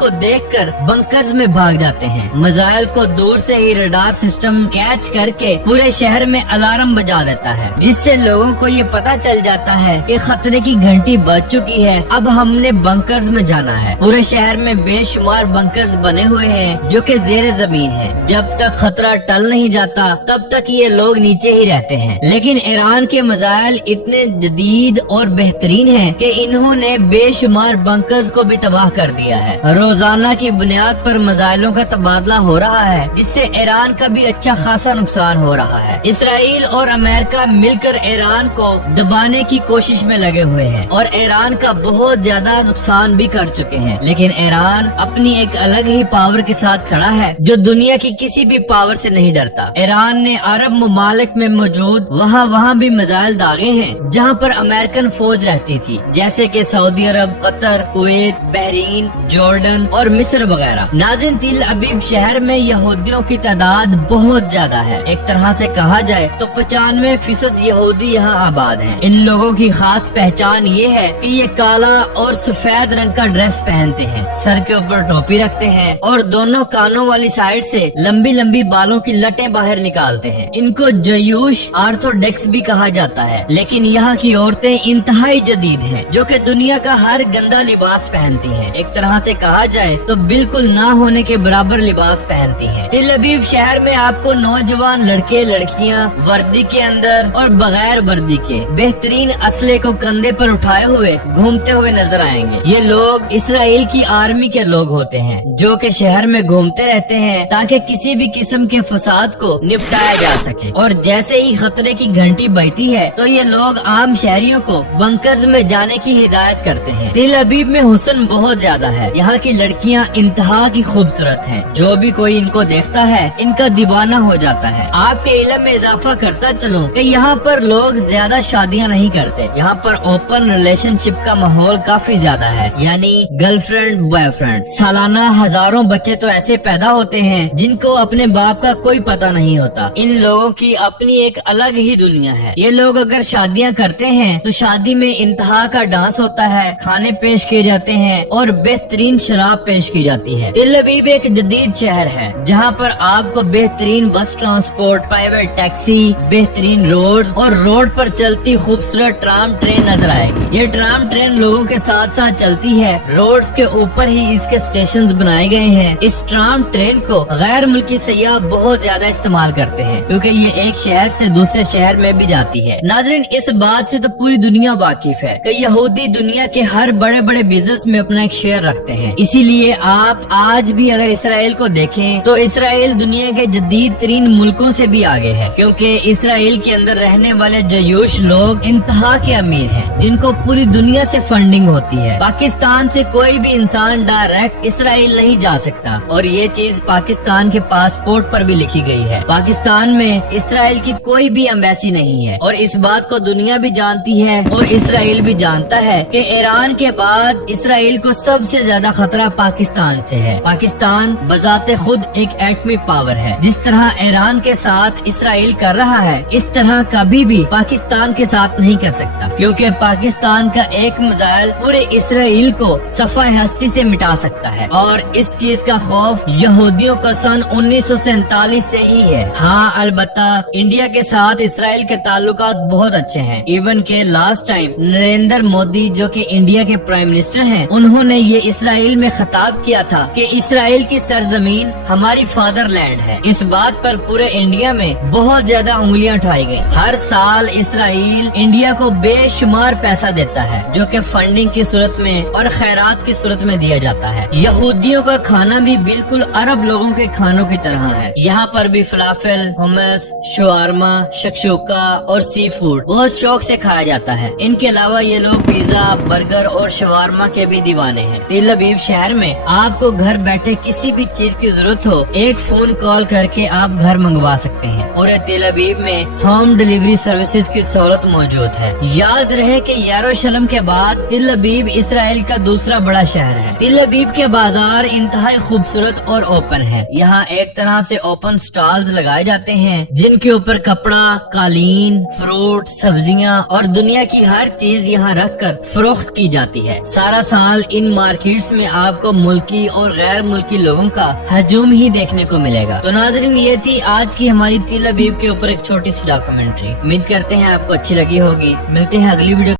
کو دیکھ کر بنکرز میں بھاگ جاتے ہیں۔ میزائل کو دور سے ہی ریڈار سسٹم کیچ کر کے پورے شہر میں الارم بجا دیتا ہے، جس سے لوگوں کو یہ پتا چل جاتا ہے کہ خطرے کی گھنٹی بج چکی ہے، اب ہم نے بنکرز میں جانا ہے۔ پورے شہر میں بے شمار بنکرز بنے ہوئے ہیں جو کہ زیر زمین ہے۔ جب تک خطرہ ٹل نہیں جاتا تب تک یہ لوگ نیچے ہی رہتے ہیں، لیکن ایران کے میزائل اتنے جدید اور بہترین ہیں کہ انہوں نے بے شمار بنکرز کو بھی تباہ کر دیا ہے۔ روزانہ کی بنیاد پر میزائلوں کا تبادلہ ہو رہا ہے، جس سے ایران کا بھی اچھا خاصا نقصان ہو رہا ہے۔ اسرائیل اور امریکہ مل کر ایران کو دبانے کی کوشش میں لگے ہوئے ہیں اور ایران کا بہت زیادہ نقصان بھی کر چکے ہیں، لیکن ایران اپنی ایک الگ ہی پاور کے ساتھ کھڑا ہے جو دنیا کی کسی بھی پاور سے نہیں ڈرتا۔ ایران نے عرب ممالک میں موجود وہاں بھی میزائل داغے ہیں جہاں پر امریکن فوج رہتی تھی، جیسے کہ سعودی عرب، قطر، کویت، بحرین، جارڈن اور مصر وغیرہ۔ ناظرین، تل ابیب شہر میں یہودیوں کی تعداد بہت زیادہ ہے۔ ایک طرح سے کہا جائے تو 95% یہودی یہاں آباد ہیں۔ ان لوگوں کی خاص پہچان یہ ہے کہ یہ کالا اور سفید رنگ کا ڈریس پہنتے ہیں، سر کے اوپر ٹوپی رکھتے ہیں اور دونوں کانوں والی سائڈ سے لمبی لمبی بالوں کی لٹیں باہر نکالتے ہیں۔ ان کو جیوش آرتھوڈکس بھی کہا جاتا ہے، لیکن یہاں کی عورتیں انتہائی جدید ہیں جو کہ دنیا کا ہر گندا لباس پہنتی ہیں۔ ایک طرح سے کہا جائے تو بالکل نہ ہونے کے برابر لباس پہنتی ہیں۔ تل ابیب شہر میں آپ کو نوجوان لڑکے لڑکیاں وردی کے اندر اور بغیر وردی کے بہترین اسلحے کو کندھے پر اٹھائے ہوئے گھومتے ہوئے نظر آئیں گے۔ یہ لوگ اسرائیل کی آرمی کے لوگ ہوتے ہیں جو کہ شہر میں گھومتے رہتے ہیں تاکہ کسی بھی قسم کے فساد کو نپٹایا جا سکے، اور جیسے ہی خطرے کی گھنٹی بجتی ہے تو یہ لوگ عام شہریوں کو بنکرز میں جانے کی ہدایت کرتے ہیں۔ تل ابیب میں حسن بہت زیادہ ہے، یہاں کی لڑکیاں انتہا کی خوبصورت ہیں، جو بھی کوئی ان کو دیکھتا ہے ان کا دیوانہ ہو جاتا ہے۔ آپ کے علم میں اضافہ کرتا چلوں کہ یہاں پر لوگ زیادہ شادیاں نہیں کرتے، یہاں پر اوپن ریلیشن شپ کا ماحول کافی زیادہ ہے، یعنی گرل فرینڈ بوائے فرینڈ۔ سالانہ ہزاروں بچے تو ایسے پیدا ہوتے ہیں جن کو اپنے باپ کا کوئی پتہ نہیں ہوتا۔ ان لوگوں کی اپنی ایک الگ ہی دنیا ہے۔ یہ لوگ اگر شادیاں کرتے ہیں تو شادی میں انتہا کا ڈانس ہوتا ہے، کھانے پیش کیے جاتے ہیں اور بہترین شراب پیش کی جاتی ہے۔ تل ابیب ایک جدید شہر ہے جہاں پر آپ کو بہترین بس ٹرانسپورٹ، پرائیویٹ ٹیکسی، بہترین روڈز اور روڈ پر چلتی خوبصورت ٹرام ٹرین نظر آئے گی۔ یہ ٹرام ٹرین لوگوں کے ساتھ ساتھ چلتی ہے، روڈز کے اوپر ہی اس کے اسٹیشنز بنائے گئے ہیں۔ اس ٹرام ٹرین کو غیر ملکی سیاح بہت زیادہ استعمال کرتے ہیں کیونکہ یہ ایک شہر سے دوسرے شہر میں بھی جاتی ہے۔ ناظرین، اس بات سے تو پوری دنیا واقف ہے کہ یہودی دنیا کے ہر بڑے بڑے بزنس میں اپنا ایک شیئر رکھتے ہیں، اسی لیے آپ آج بھی اگر اسرائیل کو دیکھیں تو اسرائیل دنیا کے جدید ترین ملکوں سے بھی آگے ہے، کیونکہ اسرائیل کے اندر رہنے والے جیوش لوگ انتہا کے امیر ہیں جن کو پوری دنیا سے فنڈنگ ہوتی ہے۔ پاکستان سے کوئی بھی انسان ڈائریکٹ اسرائیل نہیں جا سکتا، اور یہ چیز پاکستان کے پاسپورٹ پر بھی لکھی گئی ہے۔ پاکستان میں اسرائیل کی کوئی بھی ایمبیسی نہیں ہے، اور اس بات کو دنیا بھی جانتی ہے اور اسرائیل بھی جانتا ہے کہ ایران کے بعد اسرائیل کو سب سے زیادہ خطرہ پاکستان سے ہے۔ پاکستان بذات خود ایک ایٹمی پاور ہے، جس طرح ایران کے ساتھ اسرائیل کر رہا ہے اس طرح کبھی بھی پاکستان کے ساتھ نہیں کر سکتا، کیونکہ پاکستان کا ایک میزائل پورے اسرائیل کو صفحہ ہستی سے مٹا سکتا ہے، اور اس چیز کا خوف یہودیوں کا سن 1947 سے ہی ہے۔ ہاں، البتہ انڈیا کے ساتھ اسرائیل کے تعلقات بہت اچھے ہیں، ایون کہ لاسٹ ٹائم نریندر مودی جو کہ انڈیا کے پرائم منسٹر ہیں، انہوں نے یہ اسرائیل میں خطاب کیا تھا کہ اسرائیل کی سرزمین ہماری فادر لینڈ ہے۔ اس بات پر پورے انڈیا میں بہت زیادہ انگلیاں اٹھائی گئی۔ ہر سال اسرائیل انڈیا کو بے شمار پیسہ دیتا ہے جو کہ فنڈنگ کی صورت میں اور خیرات کی صورت میں دیا جاتا ہے۔ یہودیوں کا کھانا بھی بالکل عرب لوگوں کے کھانوں کی طرح ہے، یہاں پر بھی فلافل، ہمس، شوارما، شکشوکا اور سی فوڈ بہت شوق سے کھایا جاتا ہے۔ ان کے علاوہ یہ لوگ پیزا، برگر اور شوارما کے بھی دیوانے ہیں۔ تل ابیب شہر میں آپ کو گھر بیٹھے کسی بھی چیز کی ضرورت ہو، ایک فون کال کر کے آپ گھر منگوا سکتے ہیں۔ اور تل ابیب میں ہوم ڈیلیوری سروسز کی سہولت موجود ہے۔ یاد رہے کہ یروشلم کے بعد تل ابیب اسرائیل کا دوسرا بڑا شہر ہے۔ تل ابیب کے بازار انتہائی خوبصورت اور اوپن ہے، یہاں ایک طرح سے اوپن سٹالز لگائے جاتے ہیں جن کے اوپر کپڑا، قالین، فروٹ، سبزیاں اور دنیا کی ہر چیز چیز یہاں رکھ کر فروخت کی جاتی ہے۔ سارا سال ان مارکیٹس میں آپ کو ملکی اور غیر ملکی لوگوں کا ہجوم ہی دیکھنے کو ملے گا۔ تو ناظرین، یہ تھی آج کی ہماری تیل ابیب کے اوپر ایک چھوٹی سی ڈاکومنٹری۔ امید کرتے ہیں آپ کو اچھی لگی ہوگی۔ ملتے ہیں اگلی ویڈیو